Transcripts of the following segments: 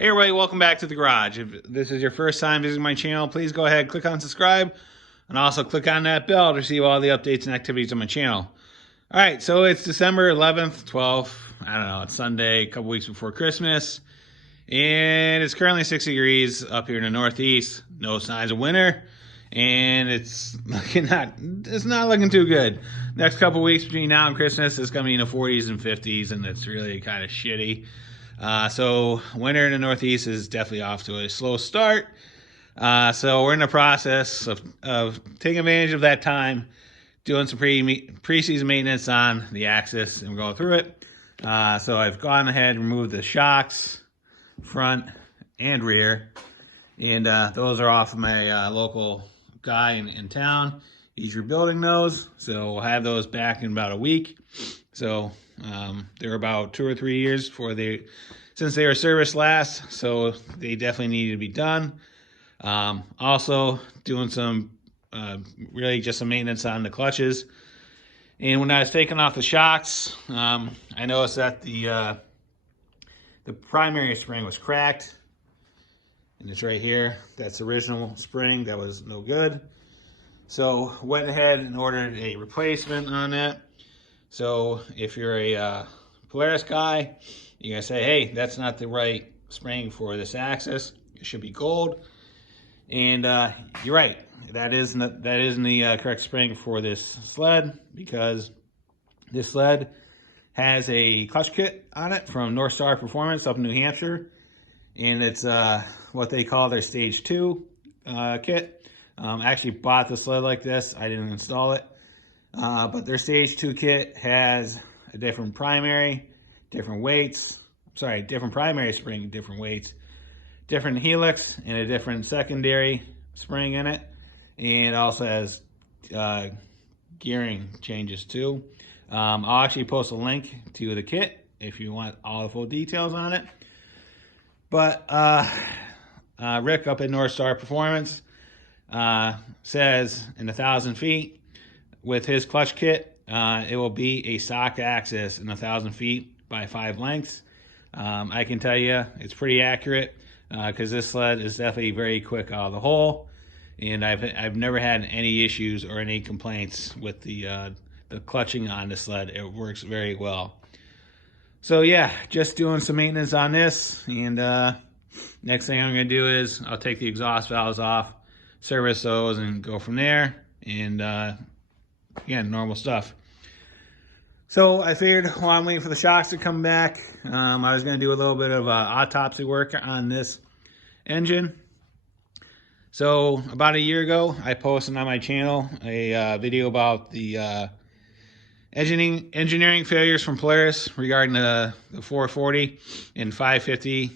Hey everybody, welcome back to the garage. If this is your first time visiting my channel, please go ahead, click on subscribe, and also click on that bell to receive all the updates and activities on my channel. Alright, so it's December 11th, 12th, I don't know, it's Sunday, a couple weeks before Christmas, and it's currently 60 degrees up here in the Northeast. No signs of winter, and it's not looking too good. Next couple weeks between now and Christmas, it's going to be in the 40s and 50s, and it's really kind of shitty. So winter in the Northeast is definitely off to a slow start. So we're in the process of taking advantage of that time, doing some pre-season maintenance on the Axys, and we're going through it. So I've gone ahead and removed the shocks, front and rear, and those are off of my local guy in town. He's rebuilding those, so we'll have those back in about a week. So they're about 2 or 3 years since they were serviced last, so they definitely need to be done. Also doing some really just some maintenance on the clutches. And when I was taking off the shocks, I noticed that the primary spring was cracked, and it's right here. That's the original spring that was no good. So went ahead and ordered a replacement on that. So if you're a Polaris guy, you're gonna say, hey, that's not the right spring for this Axis. It should be gold. And you're right. That isn't the correct spring for this sled, because this sled has a clutch kit on it from North Star Performance up in New Hampshire, and it's what they call their Stage 2 kit. I actually bought the sled like this. I didn't install it. But their Stage 2 kit has a different primary, different weights. Sorry, different primary spring, different weights, different helix, and a different secondary spring in it. And it also has gearing changes too. I'll actually post a link to the kit if you want all the full details on it. But Rick up at North Star Performance says in 1,000 feet, with his clutch kit, it will be a stock Axis in 1,000 feet by 5 lengths. I can tell you it's pretty accurate, because this sled is definitely very quick out of the hole, and I've never had any issues or any complaints with the clutching on the sled. It works very well. So yeah, just doing some maintenance on this, and next thing I'm going to do is I'll take the exhaust valves off, service those, and go from there. And again, normal stuff. So I figured while I'm waiting for the shocks to come back, I was going to do a little bit of autopsy work on this engine. So about a year ago, I posted on my channel a video about the engineering failures from Polaris regarding the 440 and 550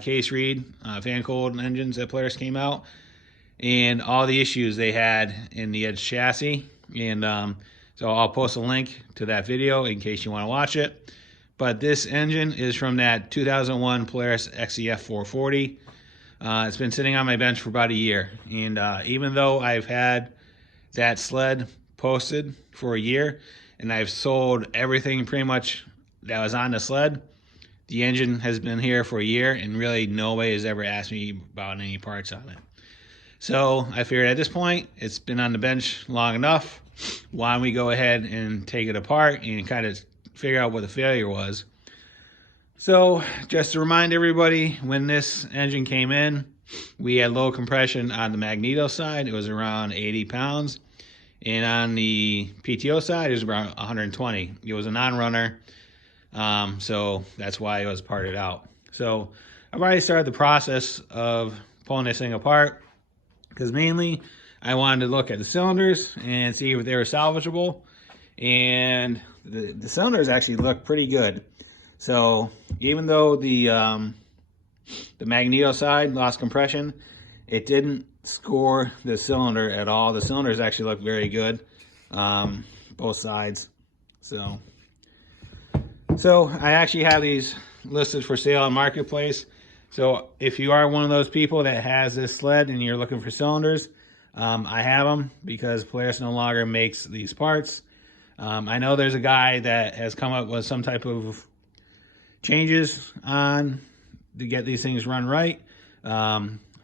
case reed fan cooled engines that Polaris came out, and all the issues they had in the Edge chassis. And so I'll post a link to that video in case you want to watch it. But this engine is from that 2001 Polaris XEF 440. It's been sitting on my bench for about a year. And even though I've had that sled posted for a year, and I've sold everything pretty much that was on the sled, the engine has been here for a year, and really nobody has ever asked me about any parts on it. So I figured at this point, it's been on the bench long enough. Why don't we go ahead and take it apart and kind of figure out what the failure was. So just to remind everybody, when this engine came in, we had low compression on the magneto side. It was around 80 pounds. And on the PTO side, it was around 120. It was a non-runner, so that's why it was parted out. So I've already started the process of pulling this thing apart, because mainly I wanted to look at the cylinders and see if they were salvageable. And the cylinders actually look pretty good. So even though the magneto side lost compression, it didn't score the cylinder at all. The cylinders actually look very good, both sides. So I actually have these listed for sale on Marketplace. So if you are one of those people that has this sled and you're looking for cylinders, I have them, because Polaris no longer makes these parts. I know there's a guy that has come up with some type of changes on to get these things run right.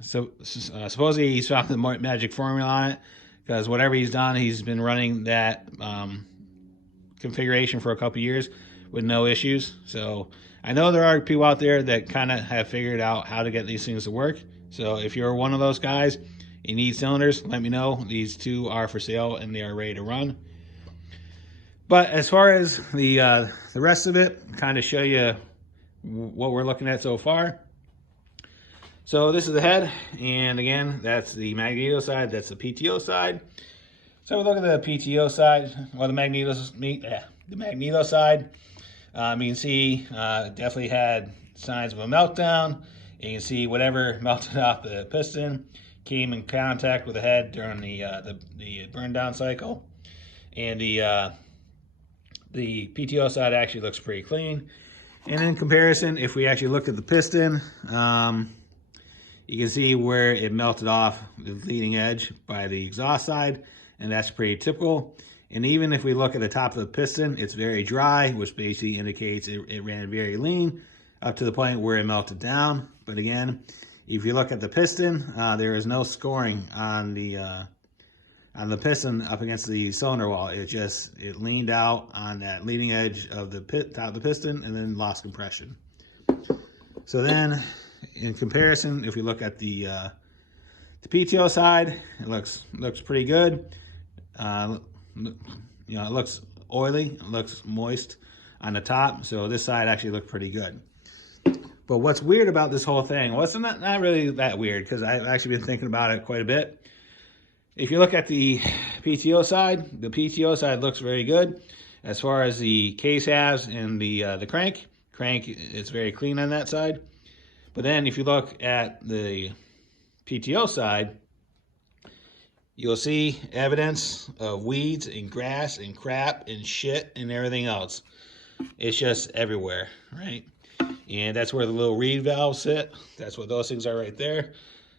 Supposedly he's found the magic formula on it, because whatever he's done, he's been running that configuration for a couple years with no issues. So I know there are people out there that kind of have figured out how to get these things to work. So if you're one of those guys, you need cylinders, let me know. These two are for sale and they are ready to run. But as far as the rest of it, kind of show you what we're looking at so far. So this is the head, and again, that's the magneto side, that's the PTO side. So we look at the PTO side, or the magneto side. You can see definitely had signs of a meltdown. You can see whatever melted off the piston came in contact with the head during the burn down cycle, and the PTO side actually looks pretty clean. And in comparison, if we actually look at the piston, you can see where it melted off the leading edge by the exhaust side, and that's pretty typical. And even if we look at the top of the piston, it's very dry, which basically indicates it ran very lean up to the point where it melted down. But again, if you look at the piston, there is no scoring on the piston up against the cylinder wall. It leaned out on that leading edge of the top of the piston and then lost compression. So then, in comparison, if we look at the PTO side, it looks pretty good. It looks oily, it looks moist on the top. So this side actually looked pretty good. But what's weird about this whole thing? Well, it's not really that weird, because I've actually been thinking about it quite a bit. If you look at the PTO side looks very good as far as the case halves and the crank. Crank is very clean on that side. But then if you look at the PTO side, you'll see evidence of weeds and grass and crap and shit and everything else. It's just everywhere, right? And that's where the little reed valves sit. That's what those things are right there.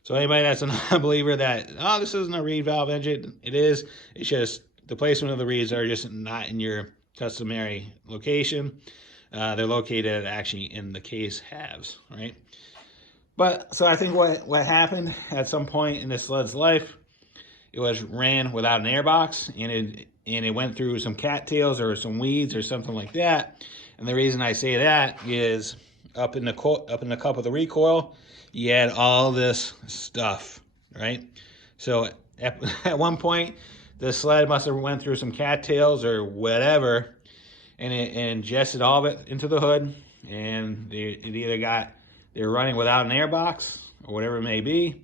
So anybody that's a non-believer that, oh, this isn't a reed valve engine, it is. It's just the placement of the reeds are just not in your customary location. They're located actually in the case halves, right? But so I think what happened at some point in this sled's life, it was ran without an airbox, and it went through some cattails or some weeds or something like that. And the reason I say that is up in the cup of the recoil, you had all this stuff, right? So at one point, the sled must have went through some cattails or whatever, and it ingested all of it into the hood, and they were running without an airbox or whatever it may be,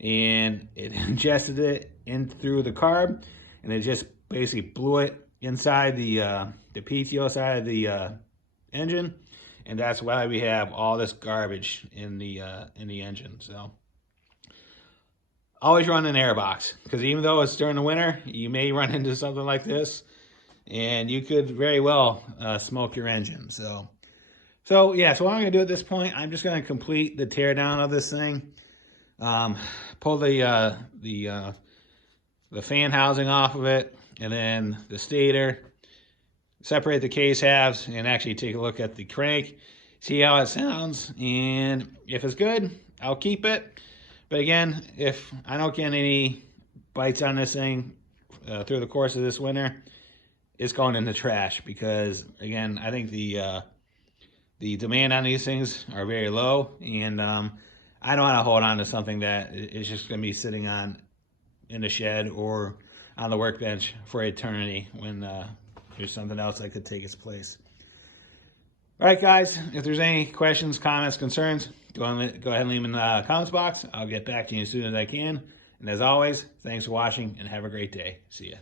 and it ingested it in through the carb, and it just basically blew it inside the PTO side of the engine, and that's why we have all this garbage in the engine. So always run an airbox, because even though it's during the winter, you may run into something like this, and you could very well smoke your engine. So yeah, so what I'm going to do at this point, I'm just going to complete the teardown of this thing. Pull the fan housing off of it, and then the stator, separate the case halves, and actually take a look at the crank, see how it sounds, and if it's good, I'll keep it. But again, if I don't get any bites on this thing through the course of this winter, it's going in the trash, because again, I think the demand on these things are very low, and I don't want to hold on to something that is just going to be sitting in the shed or on the workbench for eternity when there's something else that could take its place. All right, guys, if there's any questions, comments, concerns, go ahead and leave them in the comments box. I'll get back to you as soon as I can. And as always, thanks for watching and have a great day. See ya.